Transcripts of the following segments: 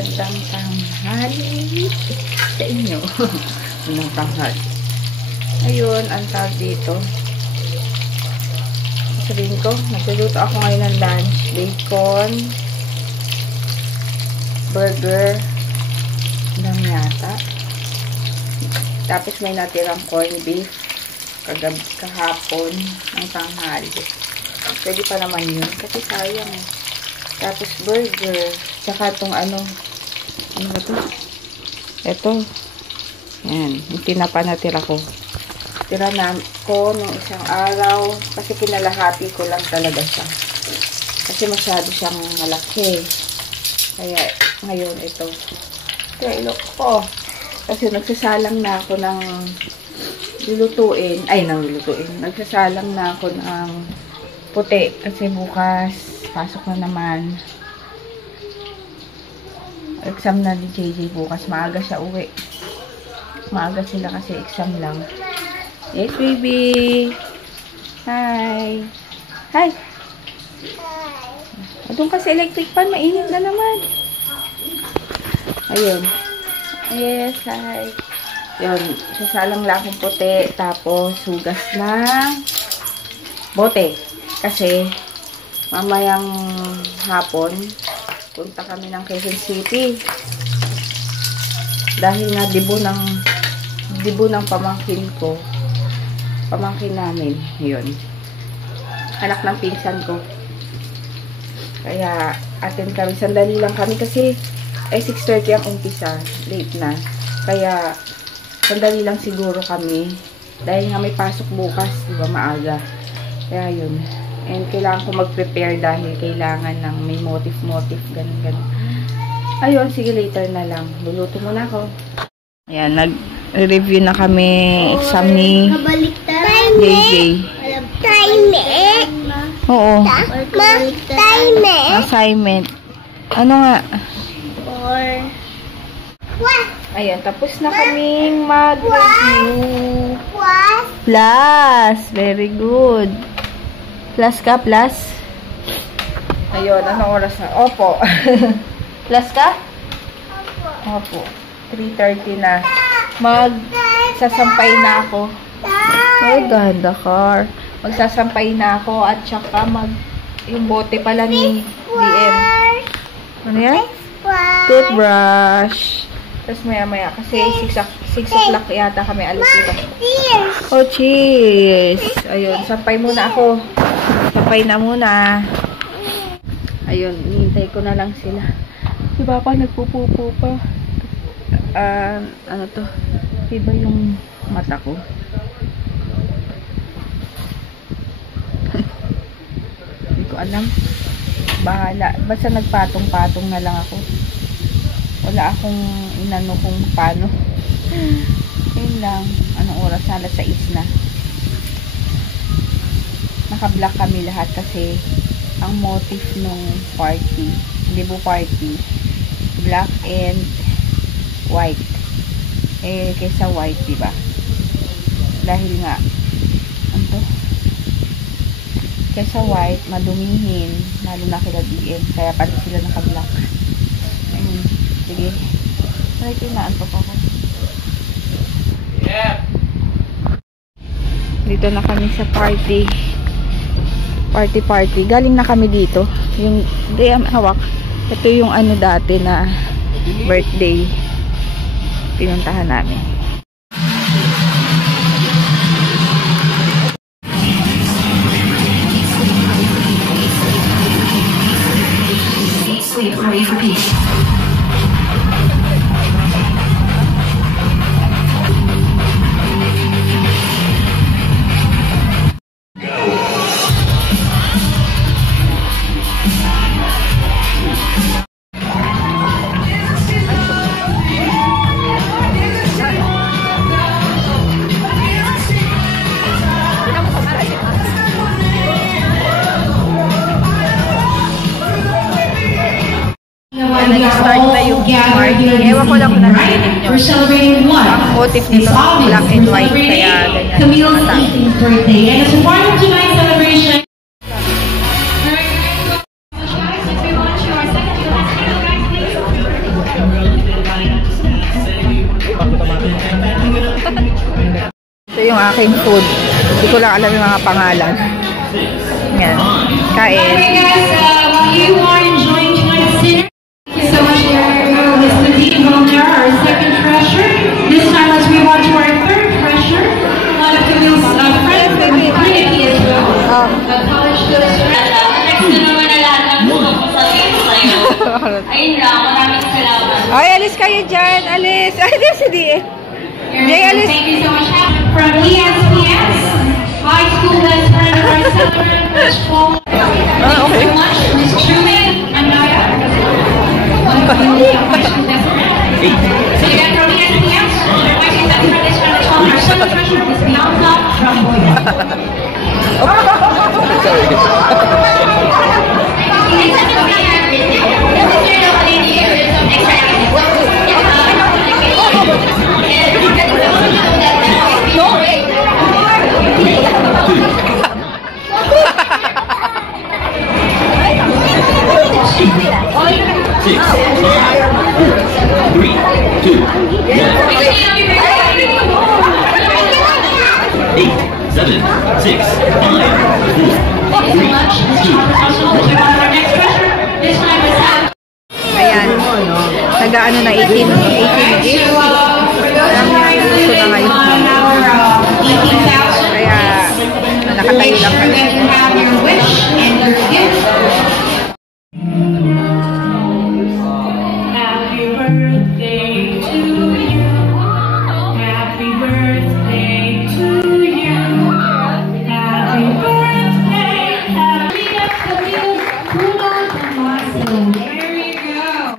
magandang tanghali sa inyo. Unang tanghali. Ayun, ang tawag dito. Sabihin ko, nagluluto ako ngayon ng lunch. Bacon, burger, lang yata. Tapos may natirang corned beef kahapon ng tanghali. Pwede pa naman yun kasi sayang. Tapos burger, tsaka itong ano ba ito? Ito. Yan, yung tinapa na tira ko. Tira na ko nung isang araw kasi kinalahati ko lang talaga siya. Kasi masyado siyang malaki. Kaya ngayon ito. Kaya ilok ko. Kasi nagsasalang na ako ng lulutuin. Ay, nalulutuin. Nagsasalang na ako ng puti. Kasi bukas, pasok na naman. Exam na ni JJ bukas. Maaga siya uwi. Maaga sila kasi exam lang. Yes, baby. Hi. Hi. Doon kasi electric fan. Mainit na naman. Ayun. Yes, hi. Yun. Sasalang lang akong puti. Tapos, hugas ng bote. Kasi, mamayang hapon, punta kami ng Quezon City. Dahil nga dibo ng pamangkin ko. Pamangkin namin. Yun. Anak ng pinsan ko. Kaya, attend kami. Sandali lang kami kasi 6:30 ang umpisa. Late na. Kaya, sandali lang siguro kami. Dahil nga may pasok bukas. Diba, maaga. Kaya yun. And kailangan ko mag-prepare dahil kailangan ng may motif. Ganun. Ayun, sige later na lang. Luluto muna ako. Ayan, nag-review na kami exam ni JJ. Oo. Assignment. Ano nga? Ayan, tapos na kaming mag-review. Plus. Very good. Plus ka, plus? Ayun, anong oras na? Opo. Plus ka? Opo. 3:30 na. Magsasampay na ako. Ay, ganda car. Magsasampay na ako at saka yung bote pala ni DM. Ano yan? Toothbrush. Tapos maya kasi 6 o'clock yata kami alas dito. Oh, cheers! Ayun, sampay muna ako. Sampay na muna. Ayun, hinihintay ko na lang sila. Si Papa nagpupupo pa. Ano to? Diba yung mata ko? Hindi ko alam. Bahala. Basta nagpatong-patong na lang ako. Wala akong inano kung paano. Ayun lang. Anong oras? Alas 6 na. Naka-black kami lahat kasi ang motif nung party, libo party, black and white. Kaysa white, diba? Dahil nga, ano to? Kaysa white, madumihin, lalo na kila DM, kaya pati sila naka-black. Ayun, sige. Ay, tinaantok ako. Yeah. Dito na kami sa party. Party. Galing na kami dito. Yung, hawak. Ito yung ano dati na birthday. Pinuntahan namin. Sleep, pray for peace. Nag-start na yung party. Ewan ko lang kung narinig nyo. Ang motif nito, black and white. Kaya ganyan. Camille's 18th birthday. And as a part of tonight's celebration, yung aking food. Hindi ko lang alam yung mga pangalan. Yan. Kain. Okay guys, you are enjoying tonight's dinner. Thank you so much for Miss Nadine Volner, our second treasure. This time let's move on to our third treasure. One of Camille's friends from the community as well. A college student. Next na naman na lahat ng gusto ko sabihin sa'yo. Ayun lang, maraming salamat. Ay, alis kayo dyan. Alis. Ay, di si Di eh. Jay, alis. Thank you so much from ESPS, high school best friend of our celebrant, Miss Paul. Thank you so much, Miss Truman Anaya. One of the high school best friend. So again, from ESPS, high school best friend is from the 12 our seventh treasure, Miss Bianca Ramboya. Ayan. Nag-ano na 18 gifts. Alam niyo, gusto na ngayon. Kaya, nakatayo lang kami. Happy birthday to you. Happy birthday to you. Happy birthday. Happy Camille Pula Tomaso. There you go.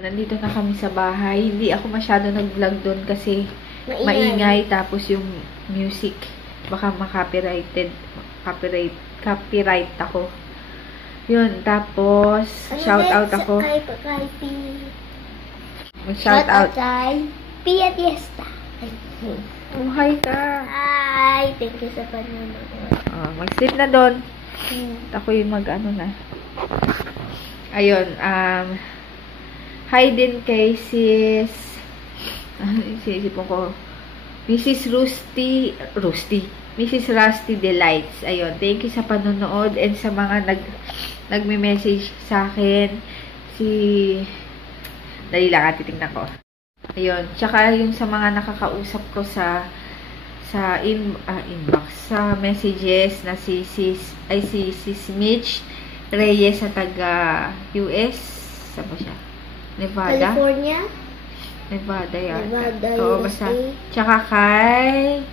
Nandito na kami sa bahay. Hindi ako masyado nag-vlog doon kasi maingay. Tapos yung music, baka copyright ako. Yun, tapos shout out ako. Shout out kay Pia Fiesta. Oh, hi ka. Hi, thank you sa panonood. Mag-sleep na doon. Ako yung mag-ano na. Ayun, hi din kay sis, isipon ko, Mrs. Mrs. Rusty Delights. Ayun, thank you sa panonood and sa mga nagme-message sa akin. Dali lang, titignan ko. Ayun, tsaka yung sa mga nakakausap ko sa inbox, sa messages na si Mitch Reyes sa taga US. Saan ba siya? Nevada? California? Nevada yan. Nevada, Oo, USA. basta. Tsaka kay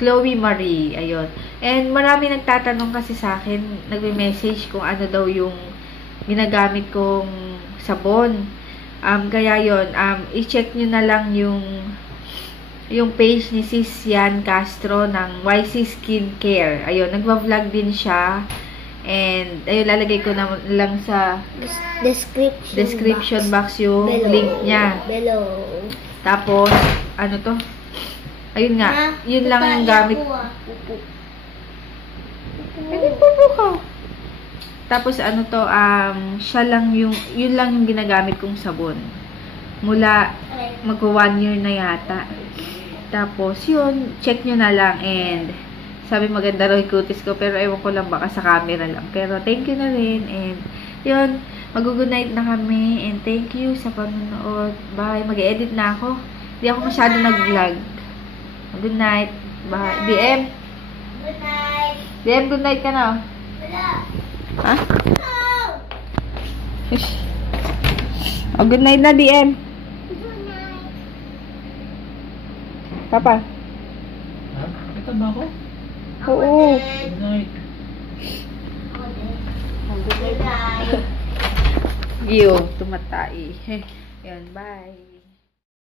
Chloe Marie. Ayun. And marami nagtatanong kasi sa akin, nagme-message kung ano daw yung ginagamit kong sabon. Kaya yun, i-check nyo na lang yung yung page ni Sis Yan Castro ng YC Skincare. Ayun, nagva-vlog din siya. And, ayun, lalagay ko na lang sa description box yung Below. link niya. Below. Tapos, ano to? Ayun nga, yun lang yung gamit. Pwede po ka. Tapos, ano to, siya lang yung, yun lang yung ginagamit kong sabon. Mula, mag-1 year na yata. Tapos, yun, check nyo na lang. And, sabi maganda raw yung cuties ko, pero ewan ko lang, baka sa camera lang. Pero, thank you na rin. And, yun, mag-good night na kami. And, thank you sa panonood. Bye. Mag-edit na ako. Hindi ako masyado nag-vlog. Good night. Bye. DM. Good night. DM, good night ka na. Wala. Ha? Oh, good night na, DM. Good night. Papa. Ha? Ito ba ako? Oo. Good night. Good night. Yo, tumatai. Yan, bye.